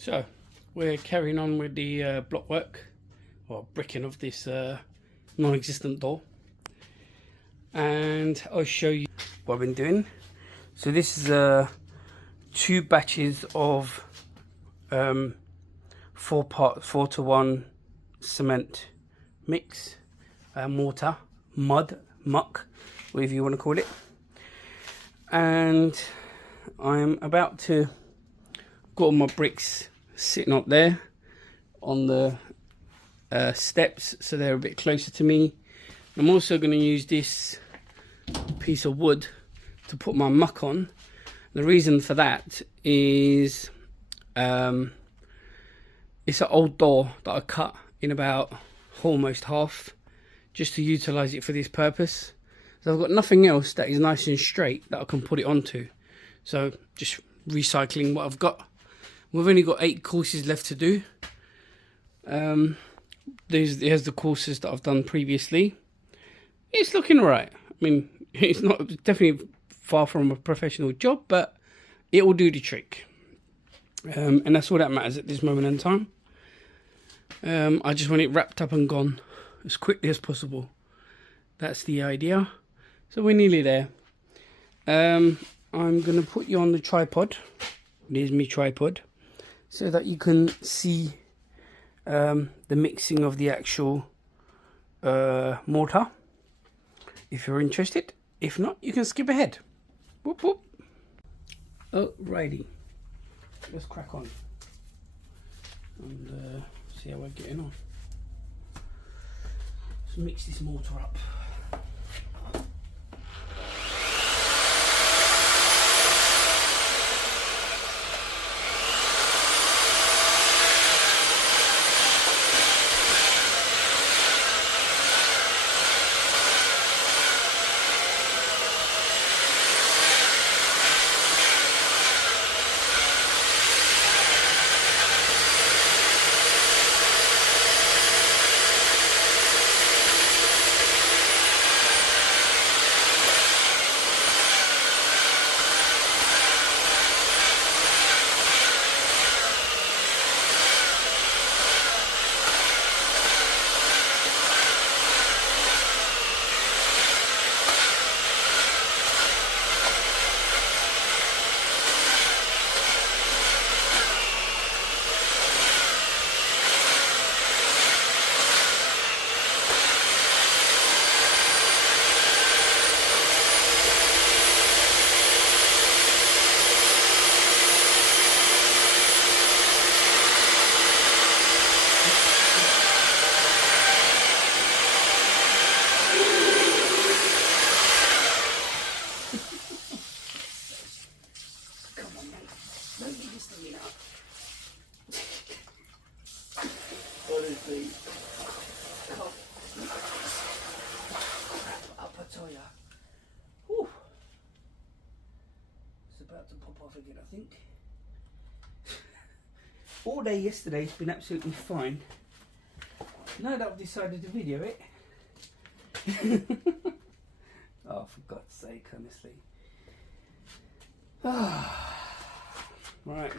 So we're carrying on with the block work or bricking of this non-existent door, and I'll show you what I've been doing. So this is 2 batches of 4-to-1 cement mix, mortar, mud, muck, whatever you want to call it. And I'm about to got all my bricks sitting up there on the steps, so they're a bit closer to me. I'm also going to use this piece of wood to put my muck on. The reason for that is it's an old door that I cut in about almost half just to utilize it for this purpose. So I've got nothing else that is nice and straight that I can put it onto, so just recycling what I've got. We've only got 8 courses left to do. Here's the courses that I've done previously. It's looking alright. I mean, it's not definitely far from a professional job, but it will do the trick. And that's all that matters at this moment in time. I just want it wrapped up and gone as quickly as possible. That's the idea. So we're nearly there. I'm going to put you on the tripod. There's my tripod, so that you can see the mixing of the actual mortar, if you're interested. If not, you can skip ahead. Whoop whoop. Alrighty, let's crack on and see how we're getting on. Let's mix this mortar up. About to pop off again, I think. All day yesterday has been absolutely fine. Now that I've decided to video it. Oh, for God's sake, honestly. Right,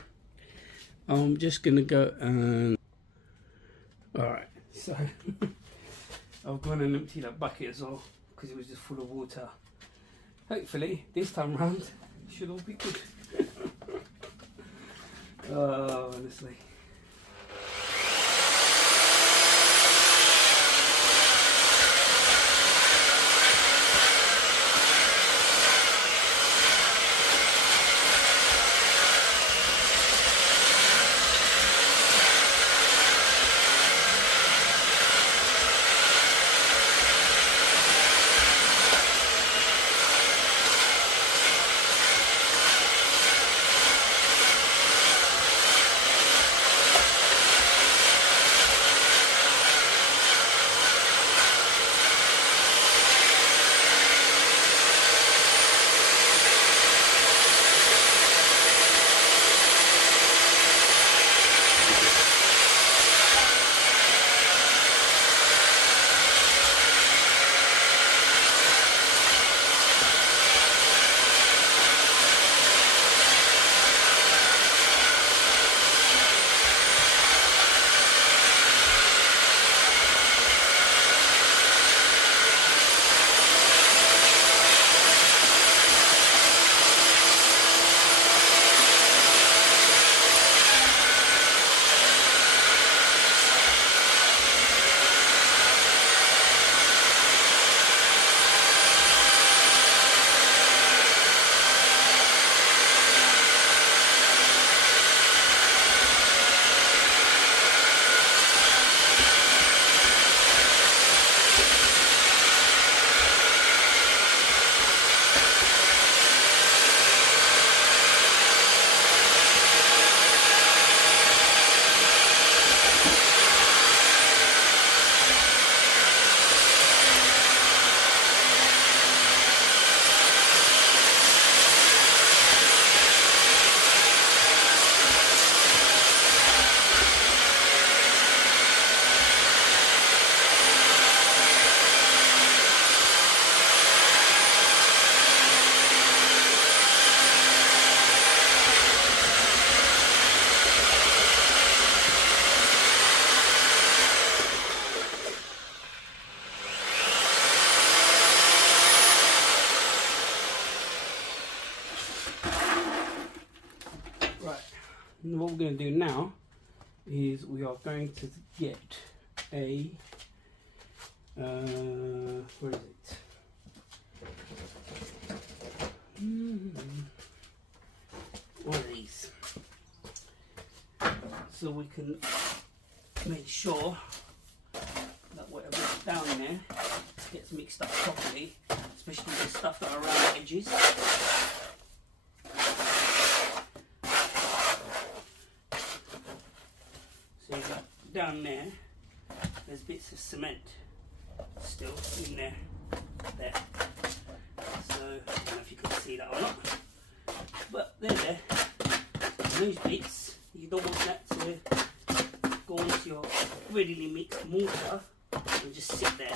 I'm just gonna go and alright, so I've gone and emptied that bucket as well because it was just full of water. Hopefully this time round should all be good. Oh, honestly. And what we're going to do now is we are going to get a where is it? One of these, so we can make sure that whatever's down there gets mixed up properly, especially the stuff that are around the edges. So you've got down there's bits of cement still in there. So I don't know if you can see that or not, but they're there. Those bits, you don't want that to go onto your readily mixed mortar and just sit there.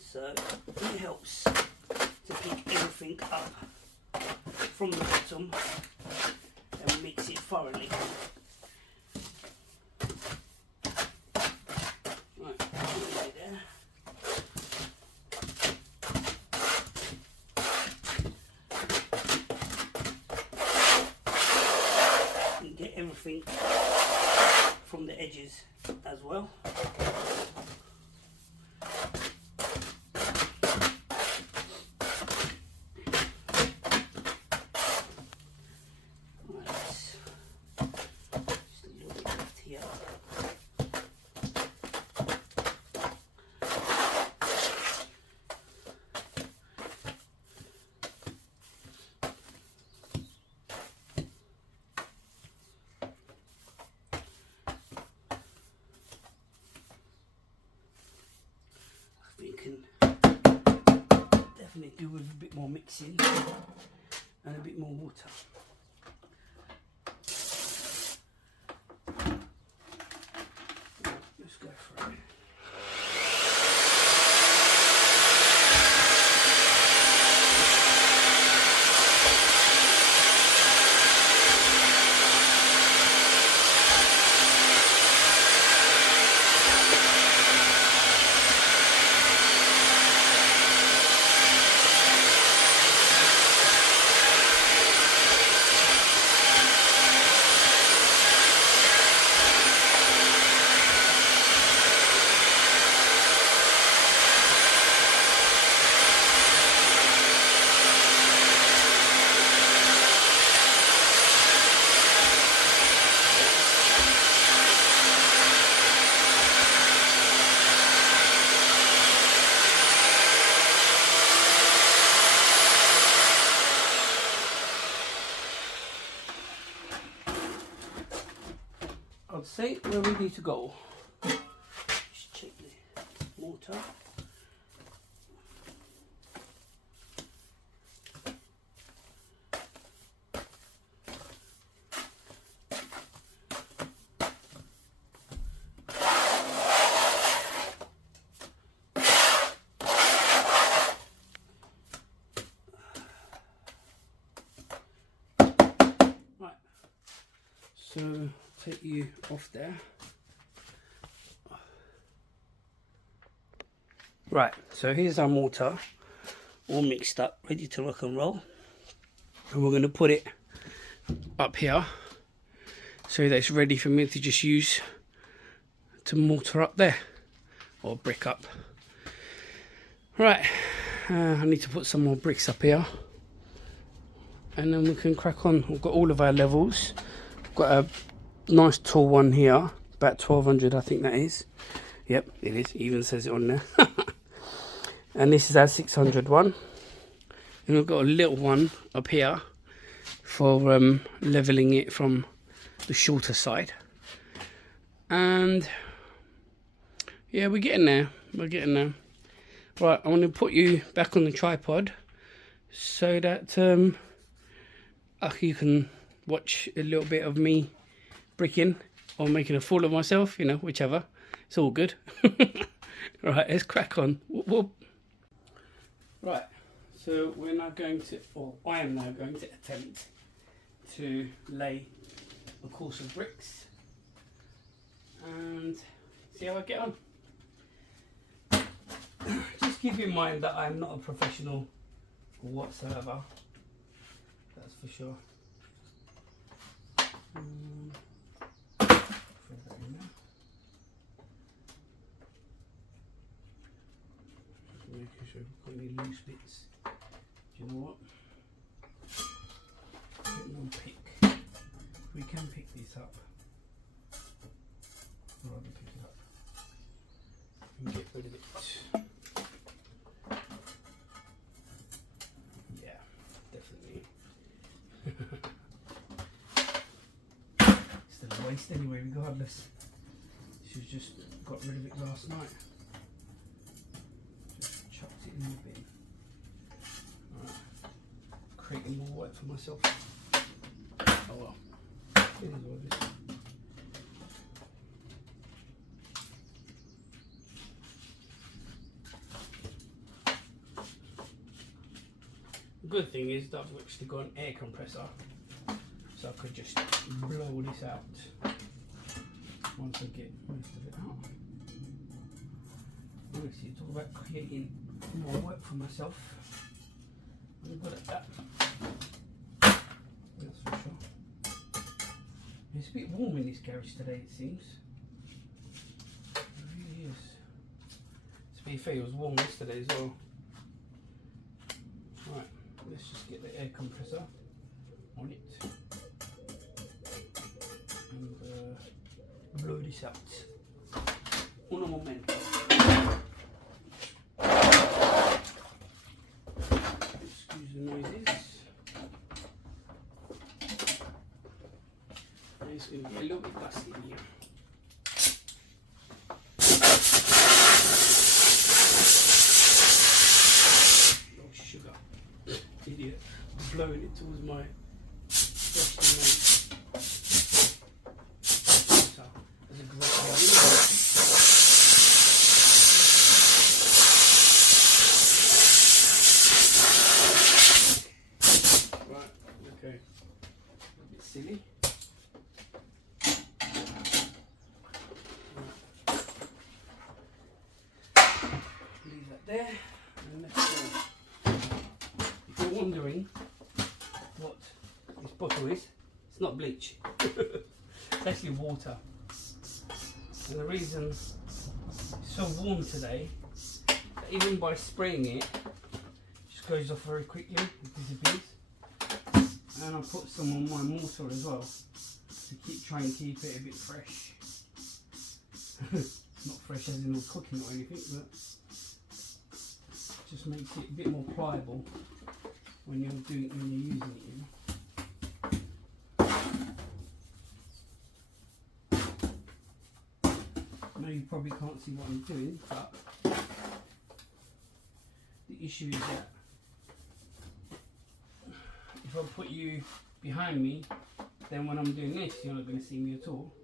So it helps to pick everything up from the bottom and mix it thoroughly. Right, there. And get everything from the edges as well. You can definitely do with a bit more mixing and a bit more water. Let's go for it. I'd say we're ready to go. Just check the mortar. Right, so take you off there. Right, so here's our mortar all mixed up, ready to rock and roll, and we're going to put it up here so that it's ready for me to just use to mortar up there, or brick up. Right, I need to put some more bricks up here and then we can crack on. We've got all of our levels. We've got a nice tall one here, about 1200 I think that is. Yep, it is, it even says it on there. And this is our 600 one. And we've got a little one up here for leveling it from the shorter side. And yeah, we're getting there, Right, I want to put you back on the tripod so that you can watch a little bit of me bricking or making a fool of myself, you know, whichever. It's all good. Right, let's crack on. Whoop, whoop. Right, so we're now going to, or I am now going to attempt to lay a course of bricks and see how I get on. Just keep in mind that I'm not a professional whatsoever, that's for sure. Throw that in there. Making sure we've got any loose bits. Do you know what? We'll pick. We can pick this up. Rather pick it up and get rid of it. Yeah, definitely. Still a waste anyway, regardless. She's just got rid of it last night. Just chucked it in the bin. Alright. Creating more work for myself. Oh well. It is what it is. The good thing is that I've actually got an air compressor, so I could just blow this out once I get most of it out. Honestly, it's all about creating more work for myself. I'm good at that. That's for sure. It's a bit warm in this garage today, it seems. It really is. To be fair, it was warm yesterday as well. Right, let's just get the air compressor on it and blow this out. Un momento. Excuse the noises. It's going to be a little bit dusty in here. Oh, sugar. Idiot. Blowing it towards my frosty nose. So, there's a great idea. Right, okay. A bit silly. There, and let's go. If you're wondering what this bottle is, it's not bleach. It's actually water. And the reason it's so warm today, that even by spraying it, it just goes off very quickly, it disappears. And I put some on my mortar as well, to try and keep it a bit fresh. Not fresh as in all cooking or anything, but just makes it a bit more pliable when you're using it, you know. I know you probably can't see what I'm doing, but the issue is that if I put you behind me, then when I'm doing this, you're not going to see me at all.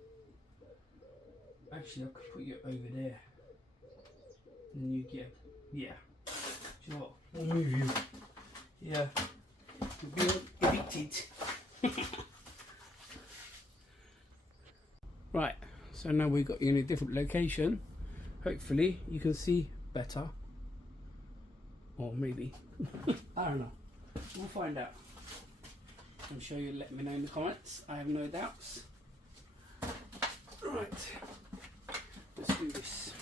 Actually, I could put you over there, and you get, yeah. Do you know what? We'll move you. Yeah. You're being evicted. Right, so now we've got you in a different location. Hopefully you can see better. Or maybe. I don't know. We'll find out. I'm sure you'll let me know in the comments. I have no doubts. Right. Let's do this.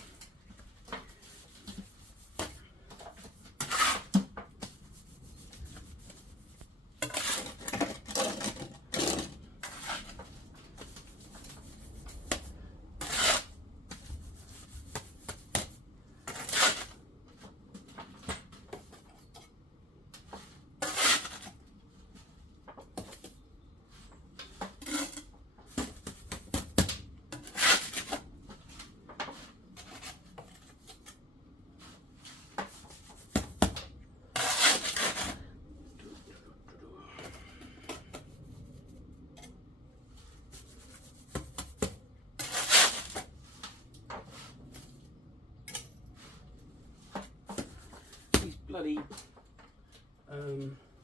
Bloody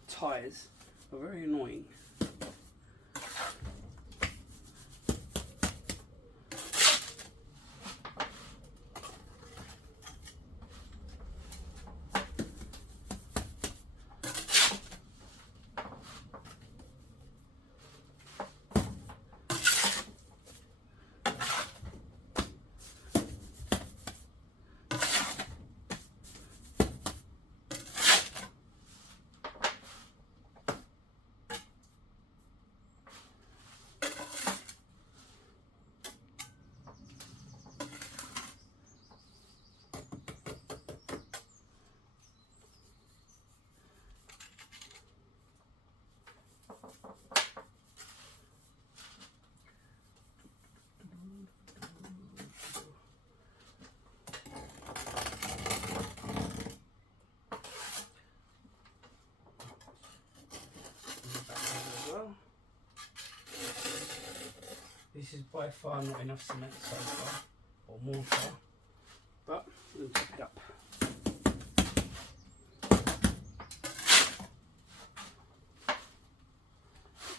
tyres are very annoying. This is by far not enough cement so far, or mortar, but we'll top it up.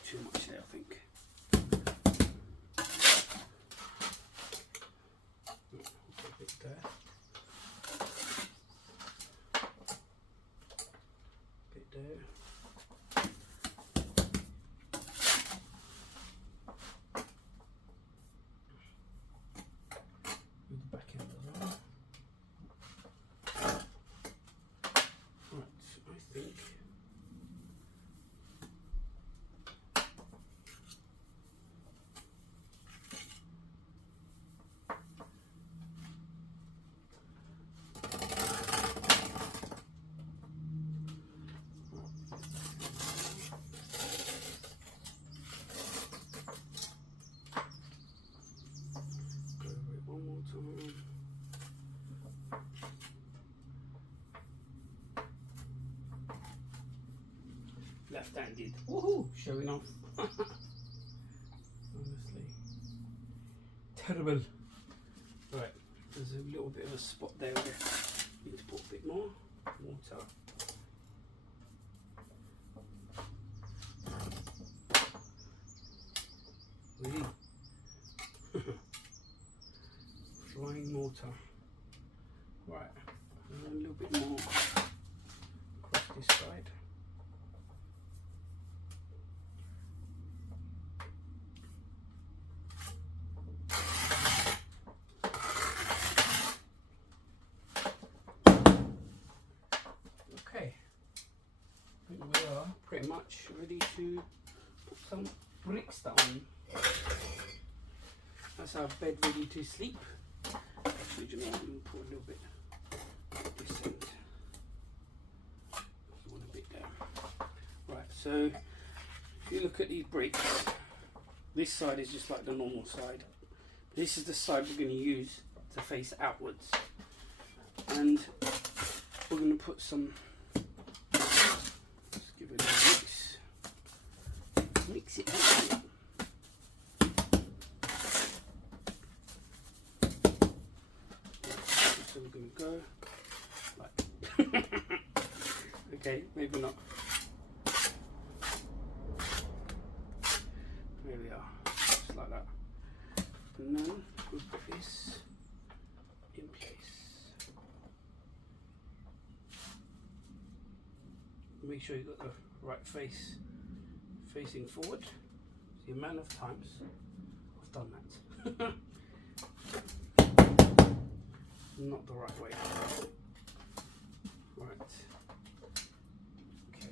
Too much there, I think. A bit there. Bit there. With the back end as well. Right, I think. One more time. Left-handed. Woohoo! Showing off. Honestly. Terrible. Right, there's a little bit of a spot there where I need to put a bit more water. Really? Flying mortar. Right, and a little bit more across this side. Okay, I think we are pretty much ready to put some bricks down. That's our bed ready to sleep. Actually, you know, I'm going to put a little bit of this end. One a bit there. Right, so if you look at these bricks, this side is just like the normal side. This is the side we're going to use to face outwards. And we're going to put some, let's give it a mix. Mix it up. So we're going to go like, okay, maybe not. There we are, just like that. And then we'll put this in place. Make sure you've got the right face facing forward. The amount of times I've done that. Not the right way. Right. Okay.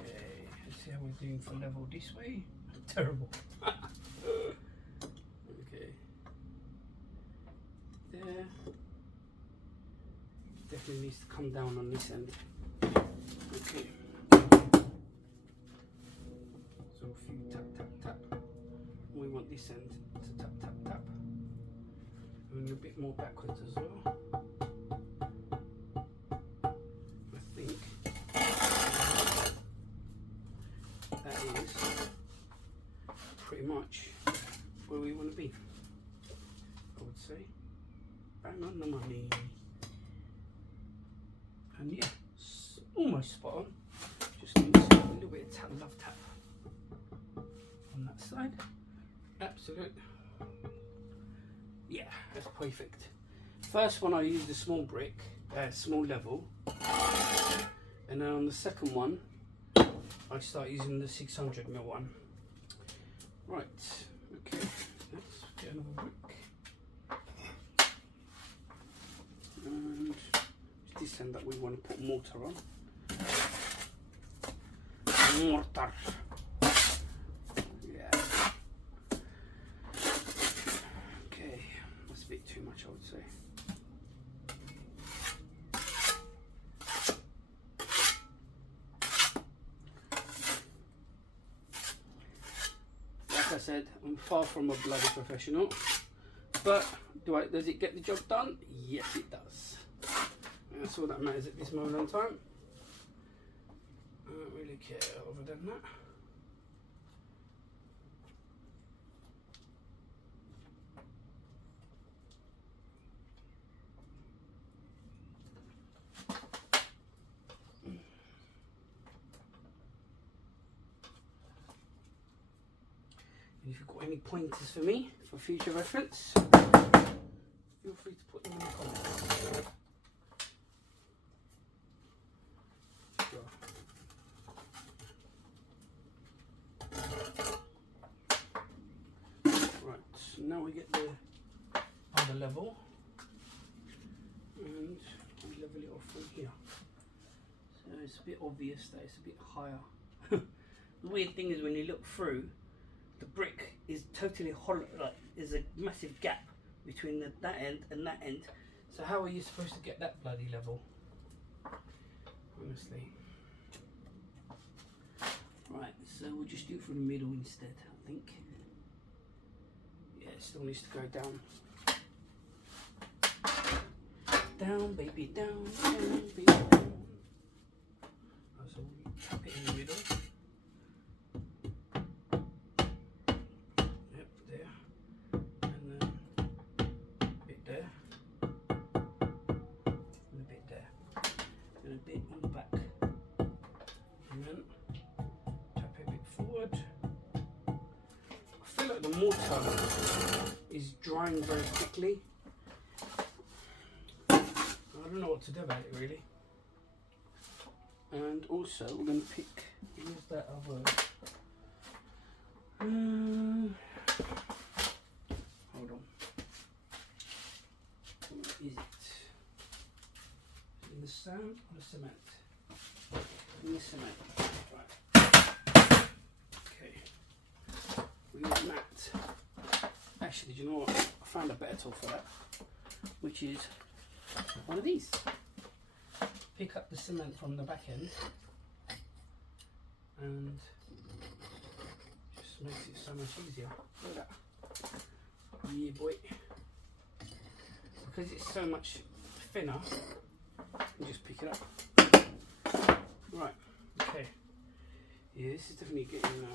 Okay, let's see how we're doing for level this way. Terrible. Okay. There. Definitely needs to come down on this end. Okay. So a few tap, tap, tap. We want this end to tap, tap, tap. And a bit more backwards as well. I think that is pretty much where we want to be, I would say. Bang on the money. And yeah, it's almost spot on. Just needs a little bit of tap, love tap on that side. Absolute. Yeah, that's perfect. First one I used a small brick, small level, and then on the second one I start using the 600mm one. Right, okay, let's get another brick. And this end that we want to put mortar on. Mortar. Yeah. Okay, that's a bit too much, I would say. Like I said, I'm far from a bloody professional. But does it get the job done? Yes, it does. And that's all that matters at this moment in time. I don't really care other than that. And if you've got any pointers for me for future reference, feel free to put them in the comments. Right, so now we get the other level and we level it off from here. So it's a bit obvious that it's a bit higher. The weird thing is when you look through, the brick is totally hollow, like there's a massive gap between that end and that end. So how are you supposed to get that bloody level? Honestly. Right, so we'll just do it from the middle instead, I think. Yeah, it still needs to go down. Down, baby, down, baby, down. So we'll tap it in the middle. Yep, there. And then a bit there. And a bit there. And a bit on the back. And then tap it a bit forward. I feel like the mortar is drying very quickly. I don't know what to do about it really. And also we're going to pick, where's that other, hold on, what is it? In the sand or the cement? In the cement, right. Okay, we use mat. Actually, do you know what, I found a better tool for that, which is one of these. Pick up the cement from the back end and just makes it so much easier. Look at that. Yeah, boy. Because it's so much thinner, you just pick it up. Right, okay. Yeah, this is definitely getting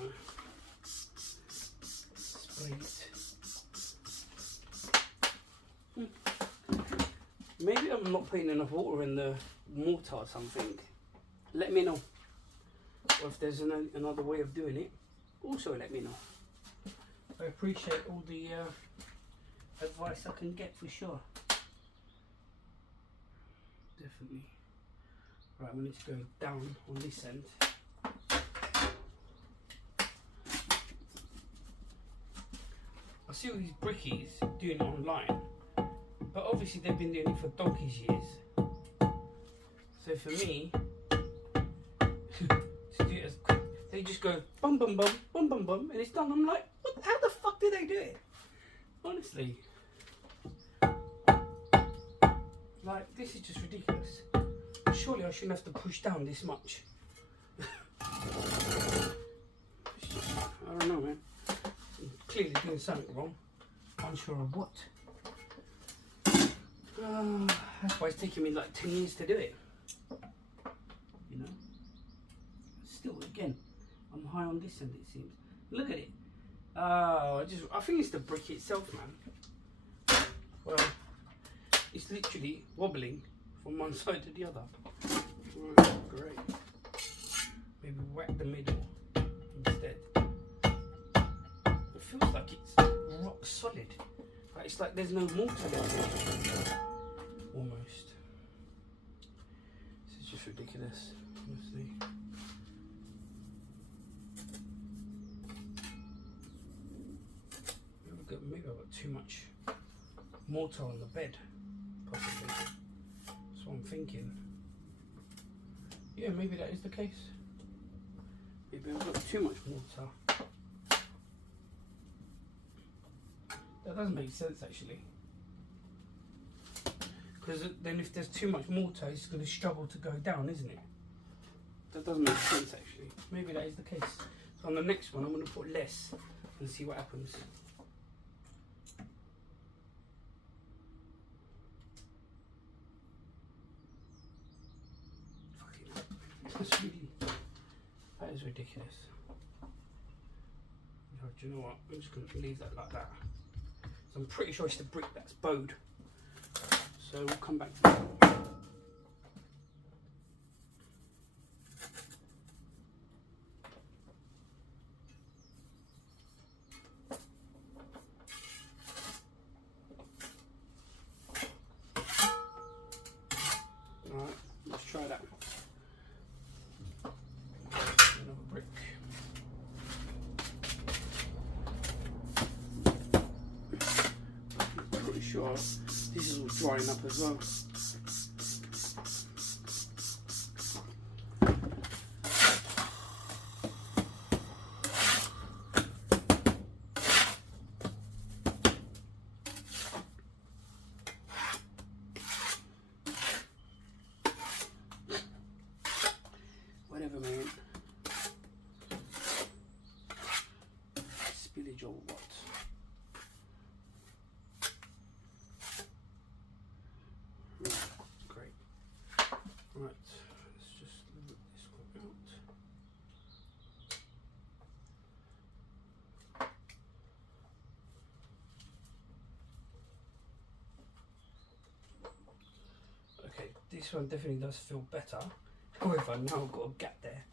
sprayed. Maybe I'm not putting enough water in the mortar or something. Let me know. Or if there's another way of doing it, also let me know. I appreciate all the advice I can get for sure. Definitely. Right, we need to go down on this end. I see all these brickies doing it online. But obviously they've been doing it for donkey's years. So for me, to do it as quick, they just go bum bum bum, bum bum bum, and it's done. I'm like, what? How the fuck do they do it? Honestly. Like, this is just ridiculous. Surely I shouldn't have to push down this much. I don't know, man. I'm clearly doing something wrong. Unsure of what. That's why it's taking me like 10 years to do it. You know? Still, again, I'm high on this end, it seems. Look at it. I think it's the brick itself, man. Well, it's literally wobbling from one side to the other. Right, great. Maybe whack the middle instead. It feels like it's rock solid. Like it's like there's no mortar left. Almost. This is just ridiculous, honestly. Maybe I've got too much mortar on the bed, possibly. That's what I'm thinking. Yeah, maybe that is the case. Maybe I've got too much mortar. That doesn't make sense actually. Because then if there's too much mortar, it's going to struggle to go down, isn't it? That doesn't make sense actually. Maybe that is the case. So on the next one, I'm going to put less and see what happens. That is ridiculous. Do you know what? I'm just going to leave that like that. So I'm pretty sure it's the brick that's bowed. So we'll come back to that. Alright, let's try that. Another brick. I'm pretty sure this is all drying up as well. Whatever, man. Spillage or what? Great. Right, let's just look this one out. Okay, this one definitely does feel better. However, now I've got a gap there.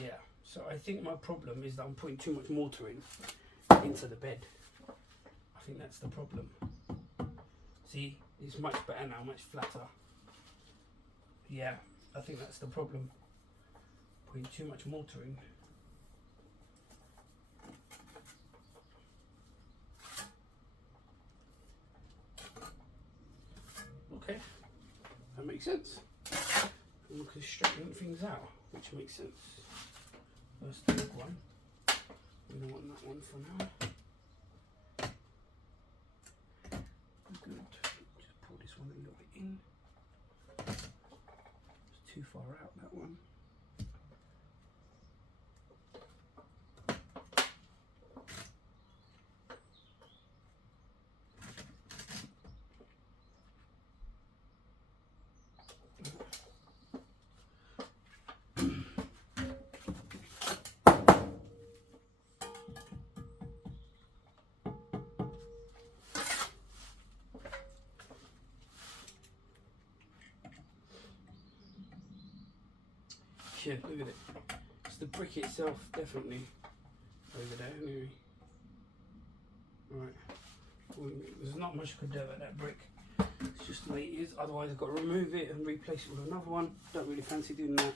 Yeah, so I think my problem is that I'm putting too much mortar into the bed. I think that's the problem. See, it's much better now, much flatter. Yeah, I think that's the problem. Putting too much mortar in. Okay, that makes sense. And we can straighten things out, which makes sense. First the big one. We don't want that one for now. Good. Just pull this one a little bit in. It's too far out, that one. Yeah, look at it. It's the brick itself, definitely over there. Anyway, right. Well, there's not much I could do about that brick. It's just the way it is. Otherwise, I've got to remove it and replace it with another one. Don't really fancy doing that,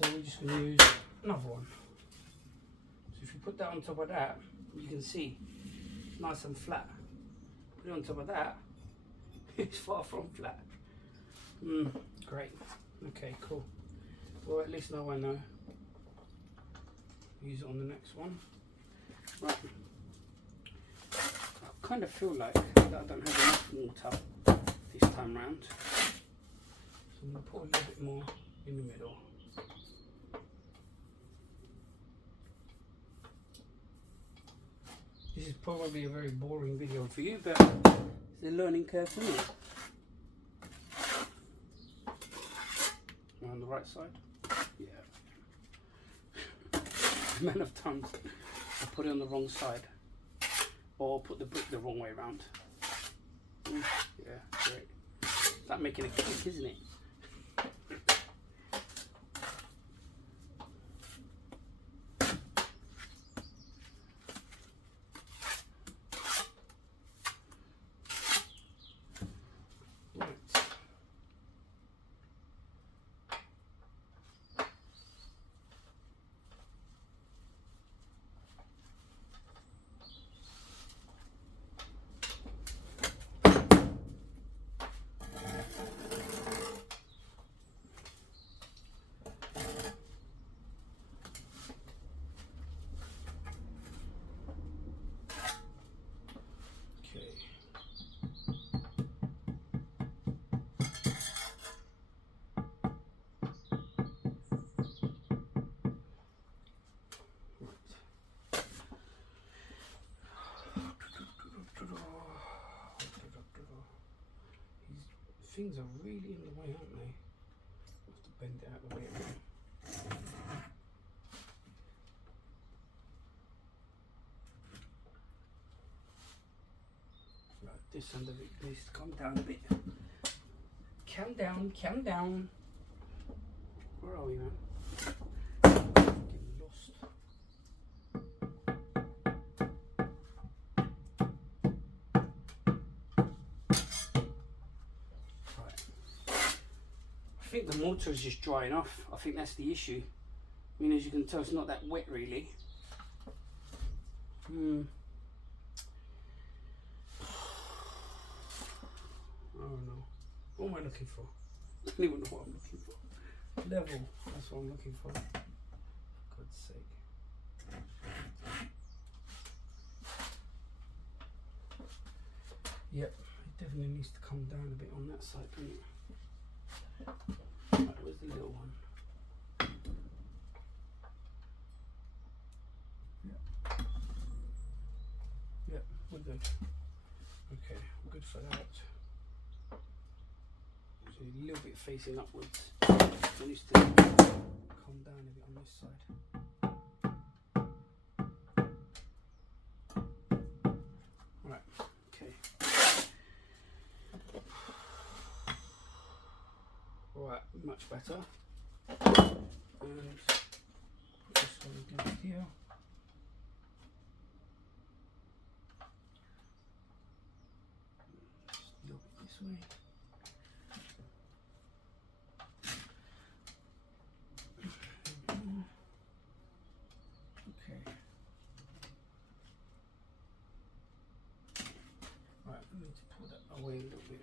so we're just going to use another one. So if you put that on top of that, you can see it's nice and flat. Put it on top of that, it's far from flat. Great. Okay, cool. Well, at least now I know. Use it on the next one. Right. I kind of feel like that I don't have enough water this time round. So I'm going to put a little bit more in the middle. This is probably a very boring video for you, but it's a learning curve for me. On the right side. Yeah. The amount of times I put it on the wrong side or put the brick the wrong way around. Yeah, great. It's like making a cake, isn't it? things are really in the way, aren't they? I have to bend it out of the way a bit. Right, this under it needs to calm down a bit. Calm down, calm down. Where are we, man? Getting lost. Right. I think the mortar is just drying off. I think that's the issue. I mean, as you can tell, it's not that wet really. I don't know. What am I looking for? I don't even know what I'm looking for. Level, that's what I'm looking for. God's sake. Yep, it definitely needs to come down a bit on that side, doesn't it? Right, where's the little one? Yep, we're good. Okay, we're good for that. So a little bit facing upwards. It needs to come down a bit on this side. Right, okay. Alright, much better. And this one down here. Just a little bit this way. Away a little bit.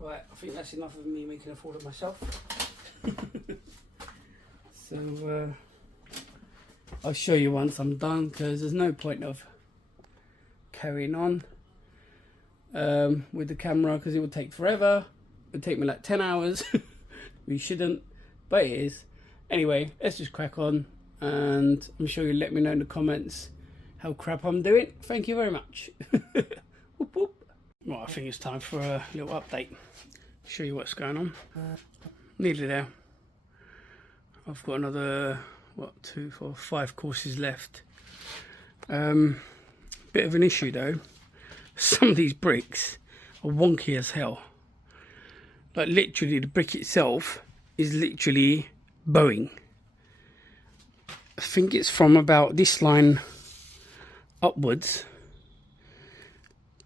Right, I think that's enough of me making a fool of myself. So I'll show you once I'm done, because there's no point of carrying on with the camera, because it would take forever. It would take me like 10 hours. We shouldn't, but it is. Anyway, let's just crack on, and I'm sure you'll let me know in the comments how crap I'm doing. Thank you very much. Whoop, whoop. Well, I think it's time for a little update. Show you what's going on. Nearly there. I've got another, what, 2, 4, 5 courses left. Bit of an issue though. Some of these bricks are wonky as hell. Like literally the brick itself is literally bowing. I think it's from about this line upwards.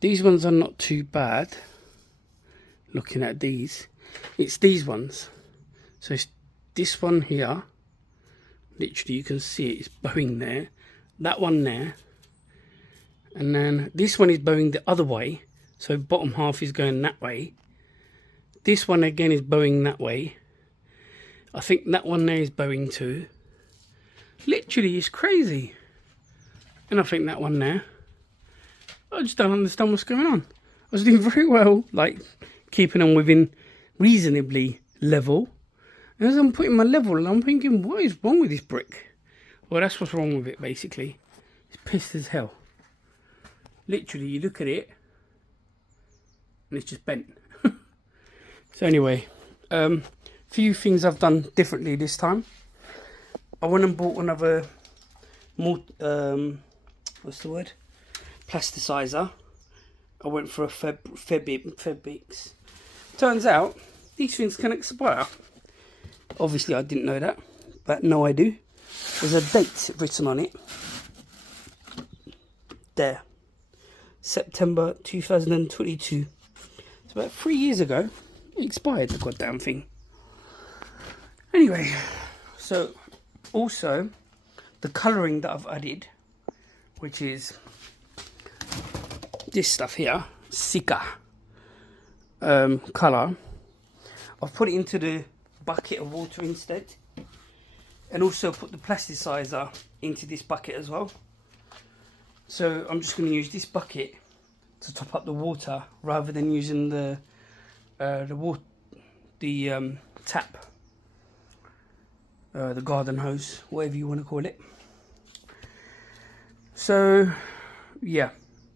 These ones are not too bad. Looking at these, it's these ones. So it's this one here. Literally you can see it, it's bowing there. That one there. And then this one is bowing the other way. So bottom half is going that way. This one again is bowing that way. I think that one there is bowing too. Literally, it's crazy. And I think that one there. I just don't understand what's going on. I was doing very well, like keeping on within reasonably level. And as I'm putting my level, I'm thinking, what is wrong with this brick? Well, that's what's wrong with it, basically. It's pissed as hell. Literally, you look at it, and it's just bent. So anyway, few things I've done differently this time. I went and bought another what's the word? Plasticizer. I went for a Fabrics. Turns out these things can expire. Obviously I didn't know that, but now I do. There's a date written on it. There. September 2022. It's about 3 years ago. It expired, the goddamn thing. Anyway, so also the colouring that I've added, which is this stuff here, Sika colour. I've put it into the bucket of water instead, and also put the plasticizer into this bucket as well. So I'm just going to use this bucket to top up the water rather than using the tap. the garden hose, whatever you want to call it. So yeah,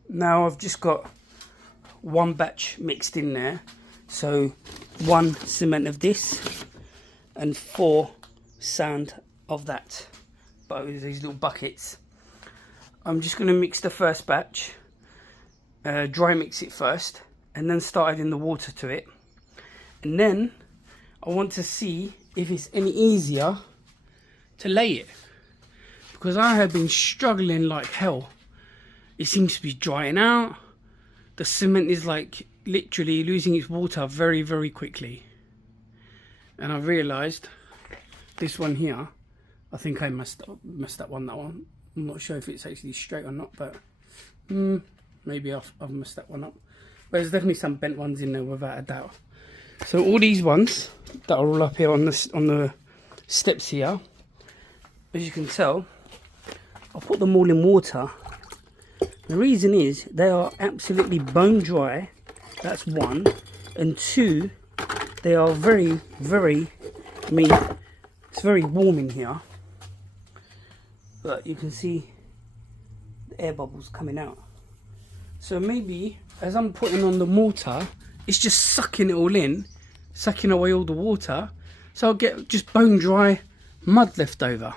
now I've just got one batch mixed in there, so 1 cement of this and 4 sand of that, but with these little buckets. I'm just going to mix the first batch, dry mix it first, and then start adding the water to it, and then I want to see if it's any easier to lay it, because I have been struggling like hell. It seems to be drying out. The cement is like literally losing its water very, very quickly. And I realised this one here, I think I messed that one. I'm not sure if it's actually straight or not, but maybe I've messed that one up. But there's definitely some bent ones in there without a doubt. So all these ones that are all up here on the steps here, as you can tell, I put them all in water. The reason is they are absolutely bone dry. That's 1, and 2, they are very, very, I mean, it's very warm in here, but you can see the air bubbles coming out. So maybe as I'm putting on the mortar, it's just sucking it all in, sucking away all the water, so I'll get just bone dry mud left over,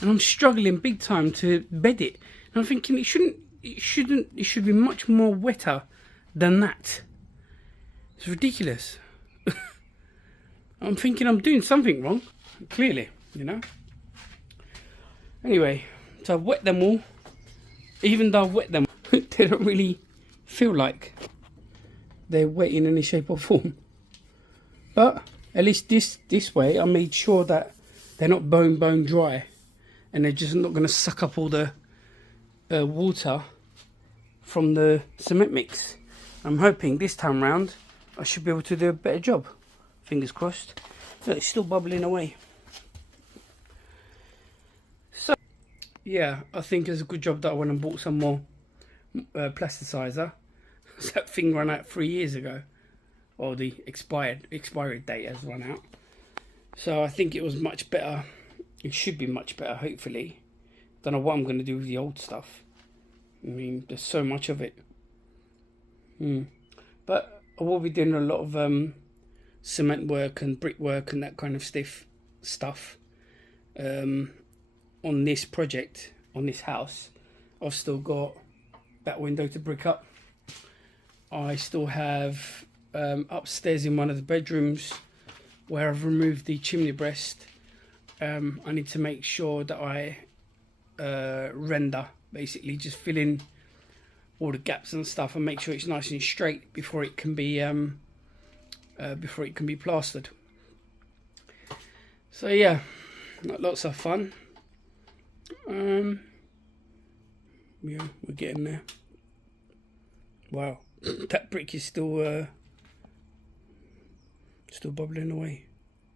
and I'm struggling big time to bed it. And I'm thinking it should be much more wetter than that. It's ridiculous. I'm thinking I'm doing something wrong, clearly, you know. Anyway, so I've wet them all. Even though I've wet them, they don't really feel like they're wet in any shape or form. But at least this way, I made sure that they're not bone dry, and they're just not going to suck up all the water from the cement mix. I'm hoping this time round I should be able to do a better job. Fingers crossed. Look, it's still bubbling away. So yeah, I think it's a good job that I went and bought some more plasticizer. That thing ran out 3 years ago, or the expiry date has run out. So I think it was much better. It should be much better, hopefully. Don't know what I'm going to do with the old stuff. I mean, there's so much of it. But I will be doing a lot of cement work and brickwork and that kind of stuff on this project, on this house. I've still got that window to brick up. I still have upstairs in one of the bedrooms where I've removed the chimney breast. I need to make sure that I render, basically just fill in all the gaps and stuff and make sure it's nice and straight before it can be plastered. So yeah, lots of fun. Yeah, we're getting there. Wow, that brick is still bubbling away.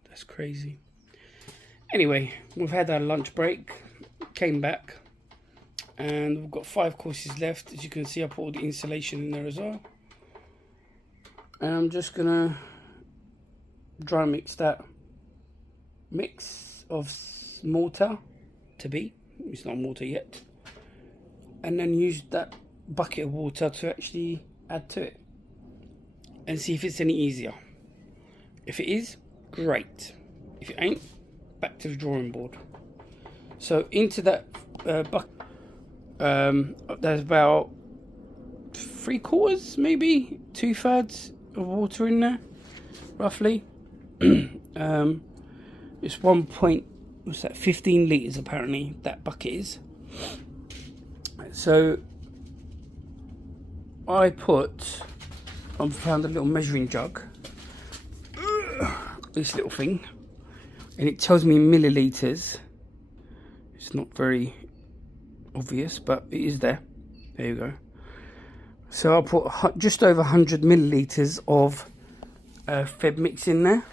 That's crazy. Anyway, we've had our lunch break, came back, and we've got 5 courses left. As you can see, I put all the insulation in there as well. And I'm just gonna dry mix that mix of mortar to be. It's not mortar yet. And then use that bucket of water to actually add to it. And see if it's any easier. If it is, great. If it ain't, back to the drawing board. So into that bucket, there's about 3/4, maybe 2/3 of water in there, roughly. It's 15 litres apparently that bucket is. So I found a little measuring jug, this little thing, and it tells me in millilitres. It's not very obvious, but it is there. There you go. So I'll put just over 100 millilitres of Feb mix in there.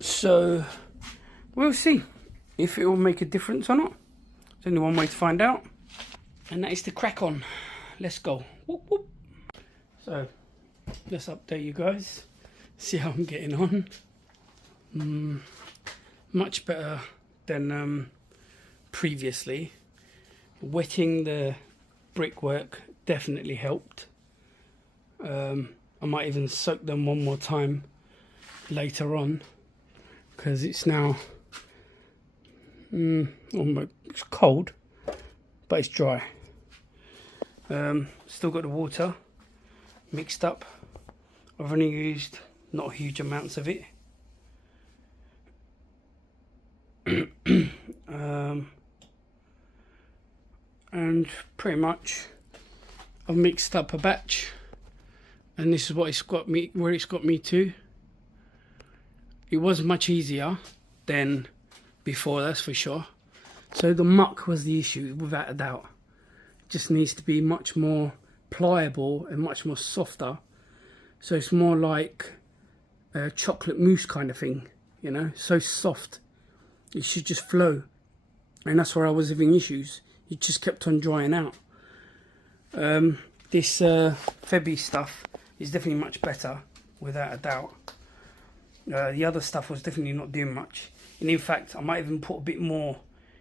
So we'll see if it will make a difference or not. There's only one way to find out, and that is to crack on. Let's go. Whoop, whoop. So let's update you guys, see how I'm getting on. much better than previously. Wetting the brickwork definitely helped. I might even soak them one more time later on, because it's now it's cold, but it's dry. Still got the water mixed up. I've only used not huge amounts of it. And pretty much I've mixed up a batch, and this is what it's got me, where it's got me to. It was much easier than before, that's for sure. So the muck was the issue, without a doubt. It just needs to be much more pliable and much more softer. So it's more like a chocolate mousse kind of thing, you know, so soft. It should just flow. And that's where I was having issues. It just kept on drying out. This Febby stuff is definitely much better, without a doubt. The other stuff was definitely not doing much. And in fact, I might even put a bit more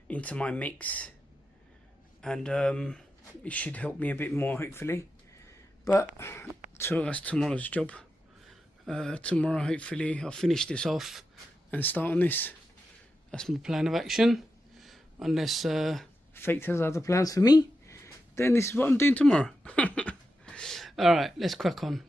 into my mix. And it should help me a bit more, hopefully. But that's tomorrow's job. Tomorrow, hopefully, I'll finish this off and start on this. That's my plan of action. Unless fate has other plans for me, then this is what I'm doing tomorrow. Alright, let's crack on.